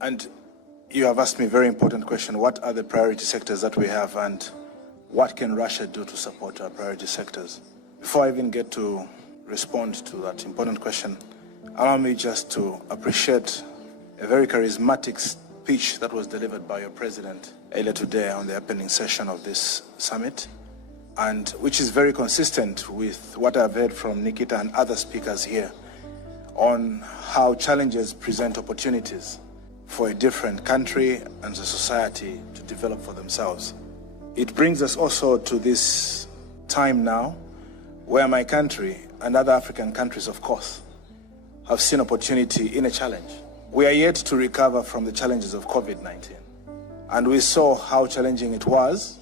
And you have asked me a very important question. What are the priority sectors that we have, and what can Russia do to support our priority sectors? Before I even get to respond to that important question, allow me just to appreciate a very charismatic speech that was delivered by your president earlier today on the opening session of this summit, and which is very consistent with what I've heard from Nikita and other speakers here on how challenges present opportunities for a different country and a society to develop for themselves. It brings us also to this time now where my country and other African countries, of course, have seen opportunity in a challenge. We are yet to recover from the challenges of COVID-19. And we saw how challenging it was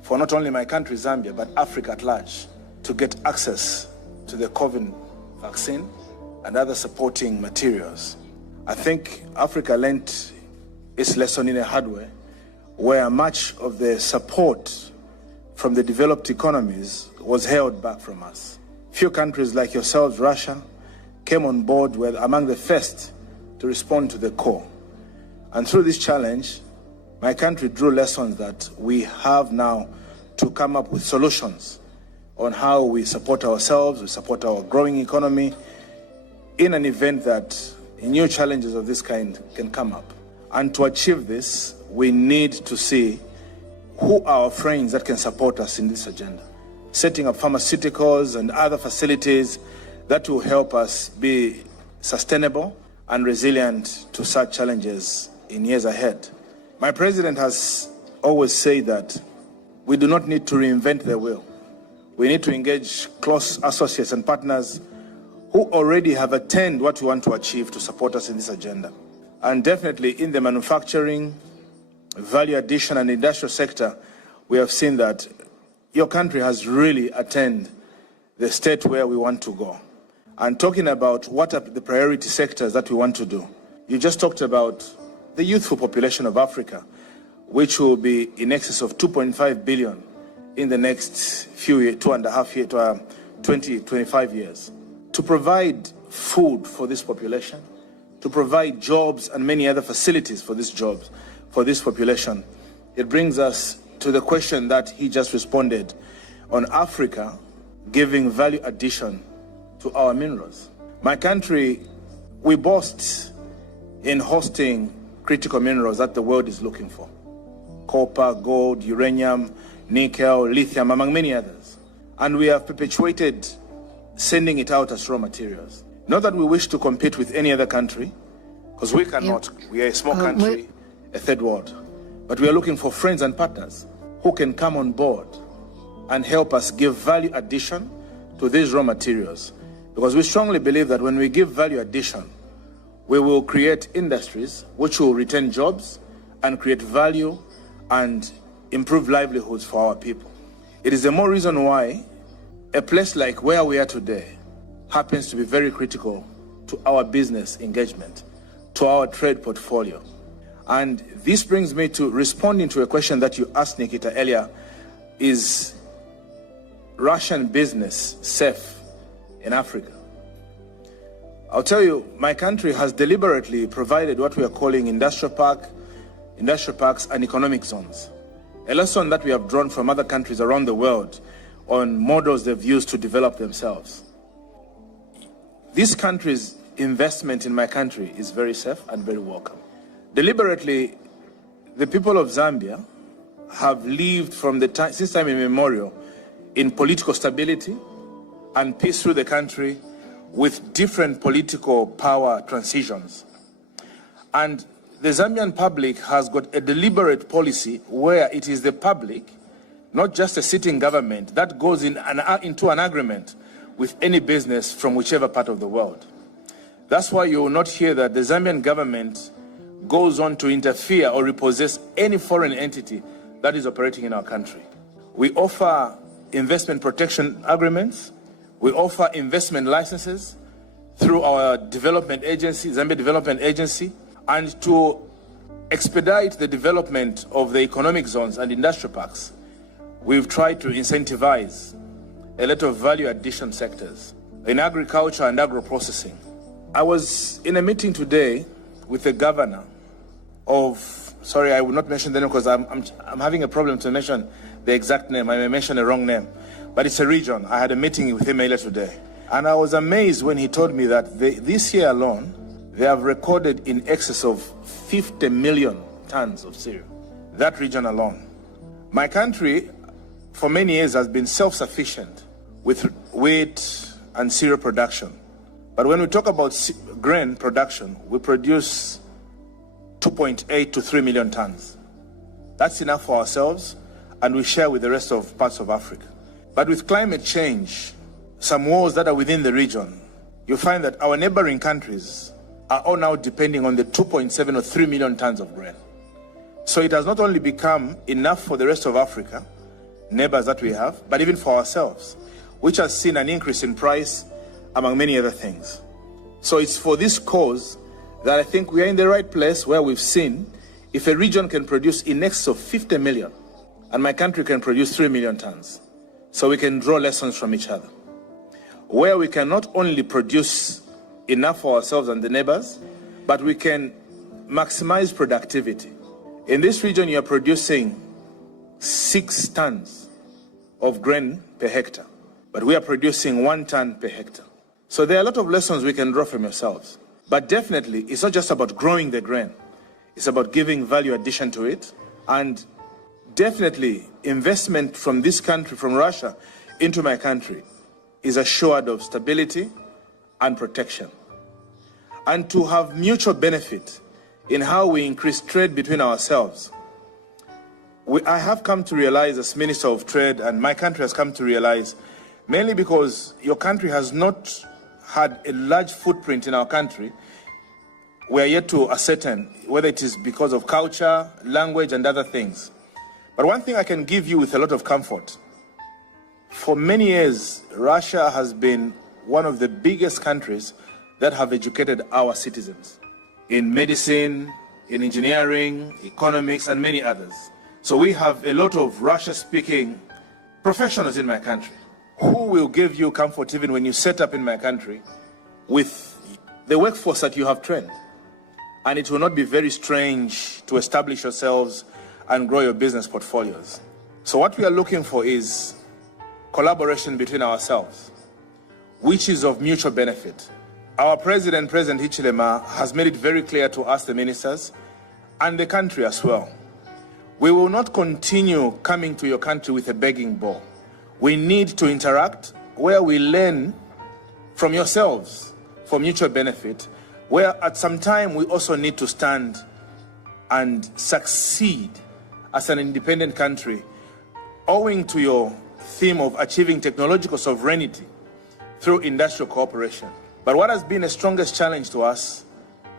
for not only my country, Zambia, but Africa at large, to get access to the COVID vaccine and other supporting materials. I think Africa learnt its lesson in a hard way, where much of the support from the developed economies was held back from us. Few countries like yourselves, Russia, came on board, were among the first to respond to the call. And through this challenge, my country drew lessons that we have now to come up with solutions on how we support ourselves, we support our growing economy in an event that new challenges of this kind can come up. And to achieve this, we need to see who are our friends that can support us in this agenda. Setting up pharmaceuticals and other facilities that will help us be sustainable and resilient to such challenges in years ahead. My president has always said that we do not need to reinvent the wheel. We need to engage close associates and partners who already have attained what we want to achieve to support us in this agenda. And definitely in the manufacturing, value addition and industrial sector, we have seen that your country has really attained the state where we want to go. And talking about what are the priority sectors that we want to do, you just talked about the youthful population of Africa, which will be in excess of 2.5 billion in the next few years, 2.5 years, 25 years. To provide food for this population, to provide jobs and many other facilities for these jobs, for this population, it brings us to the question that he just responded on Africa giving value addition to our minerals. My country, we boast in hosting critical minerals that the world is looking for. Copper, gold, uranium, nickel, lithium, among many others. And we have perpetuated sending it out as raw materials. Not that we wish to compete with any other country, because we cannot. We are a small country, a third world. But we are looking for friends and partners who can come on board and help us give value addition to these raw materials. Because we strongly believe that when we give value addition, we will create industries which will retain jobs and create value and improve livelihoods for our people. It is the more reason why a place like where we are today happens to be very critical to our business engagement, to our trade portfolio. And this brings me to responding to a question that you asked, Nikita, earlier. Is Russian business safe in Africa? I'll tell you, my country has deliberately provided what we are calling industrial parks and economic zones. A lesson that we have drawn from other countries around the world on models they've used to develop themselves. This country's investment in my country is very safe and very welcome. Deliberately, the people of Zambia have lived from since time immemorial in political stability and peace through the country with different political power transitions. And the Zambian public has got a deliberate policy where it is the public, not just a sitting government, that goes into an agreement with any business from whichever part of the world. That's why you will not hear that the Zambian government goes on to interfere or repossess any foreign entity that is operating in our country. We offer investment protection agreements. We offer investment licenses through our development agency, Zambia Development Agency, and to expedite the development of the economic zones and industrial parks, we've tried to incentivize a lot of value addition sectors in agriculture and agro-processing. I was in a meeting today with the governor sorry, I will not mention the name because I'm having a problem to mention the exact name. I may mention a wrong name, but it's a region. I had a meeting with him earlier today, and I was amazed when he told me that this year alone, they have recorded in excess of 50 million tons of cereal. That region alone. My country, for many years, has been self-sufficient with wheat and cereal production. But when we talk about grain production, we produce 2.8 to 3 million tons. That's enough for ourselves, and we share with the rest of parts of Africa. But with climate change, some wars that are within the region, you find that our neighboring countries are all now depending on the 2.7 or 3 million tons of grain. So it has not only become enough for the rest of Africa, neighbors that we have, but even for ourselves, which has seen an increase in price, among many other things. So it's for this cause that I think we are in the right place where we've seen if a region can produce in excess of 50 million, and my country can produce 3 million tons, so we can draw lessons from each other. Where we can not only produce enough for ourselves and the neighbors, but we can maximize productivity. In this region, you are producing 6 tons of grain per hectare, but we are producing 1 ton per hectare. So there are a lot of lessons we can draw from yourselves. But definitely, it's not just about growing the grain. It's about giving value addition to it. And definitely, investment from this country, from Russia, into my country is assured of stability and protection. And to have mutual benefit in how we increase trade between ourselves. I have come to realize as Minister of Trade, and my country has come to realize, mainly because your country has not had a large footprint in our country, we are yet to ascertain whether it is because of culture, language, and other things. But one thing I can give you with a lot of comfort, for many years, Russia has been one of the biggest countries that have educated our citizens in medicine, in engineering, economics, and many others. So we have a lot of Russia-speaking professionals in my country who will give you comfort even when you set up in my country with the workforce that you have trained. And it will not be very strange to establish yourselves and grow your business portfolios. So what we are looking for is collaboration between ourselves, which is of mutual benefit. Our President Hichilema, has made it very clear to us, the ministers, and the country as well. We will not continue coming to your country with a begging bowl. We need to interact where we learn from yourselves for mutual benefit, where at some time we also need to stand and succeed as an independent country, owing to your theme of achieving technological sovereignty through industrial cooperation. But what has been the strongest challenge to us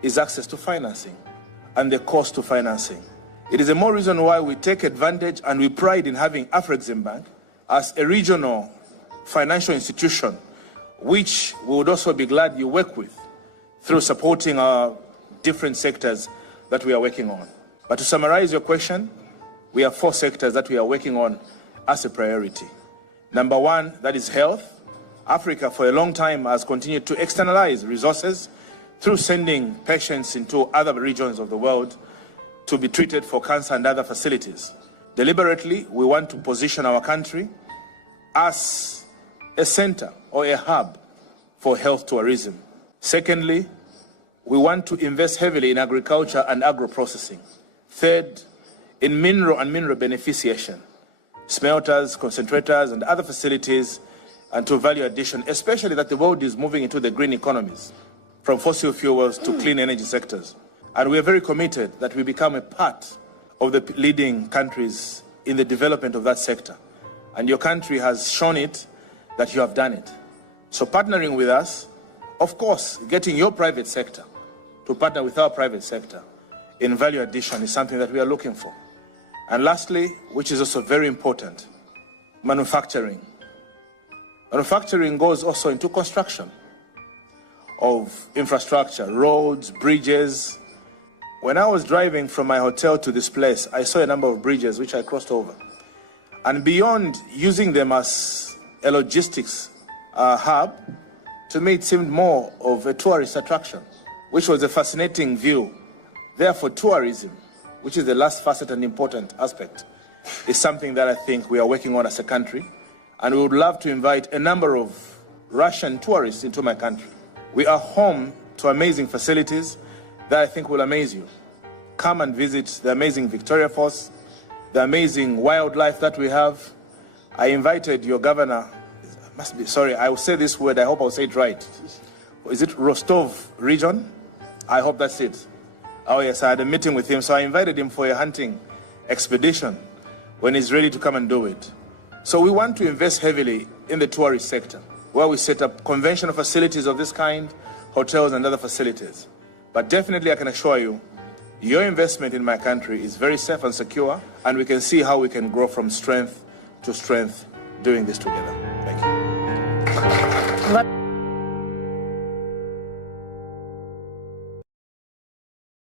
is access to financing and the cost to financing. It is a more reason why we take advantage and we pride in having Afrexim Bank as a regional financial institution, which we would also be glad you work with through supporting our different sectors that we are working on. But to summarize your question, we have 4 sectors that we are working on as a priority. Number 1, that is health. Africa for a long time has continued to externalize resources through sending patients into other regions of the world to be treated for cancer and other facilities. Deliberately, we want to position our country as a center or a hub for health tourism. Secondly, we want to invest heavily in agriculture and agro-processing. Third, in mineral and mineral beneficiation, smelters, concentrators, and other facilities, and to value addition, especially that the world is moving into the green economies, from fossil fuels to clean energy sectors. And we are very committed that we become a part of the leading countries in the development of that sector. And your country has shown it that you have done it. So partnering with us, of course, getting your private sector to partner with our private sector in value addition is something that we are looking for. And lastly, which is also very important, manufacturing. Manufacturing goes also into construction of infrastructure, roads, bridges. When I was driving from my hotel to this place, I saw a number of bridges which I crossed over. And beyond using them as a logistics hub, to me it seemed more of a tourist attraction, which was a fascinating view Therefore, tourism, which is the last facet and important aspect, is something that I think we are working on as a country, and we would love to invite a number of Russian tourists into my country. We are home to amazing facilities that I think will amaze you. Come and visit the amazing Victoria Falls, the amazing wildlife that we have. I invited your governor, I will say this word, I hope I'll say it right. Is it Rostov region? I hope that's it. Oh yes, I had a meeting with him, so I invited him for a hunting expedition when he's ready to come and do it. So we want to invest heavily in the tourist sector, where we set up conventional facilities of this kind, hotels and other facilities. But definitely I can assure you, your investment in my country is very safe and secure, and we can see how we can grow from strength to strength doing this together. Thank you.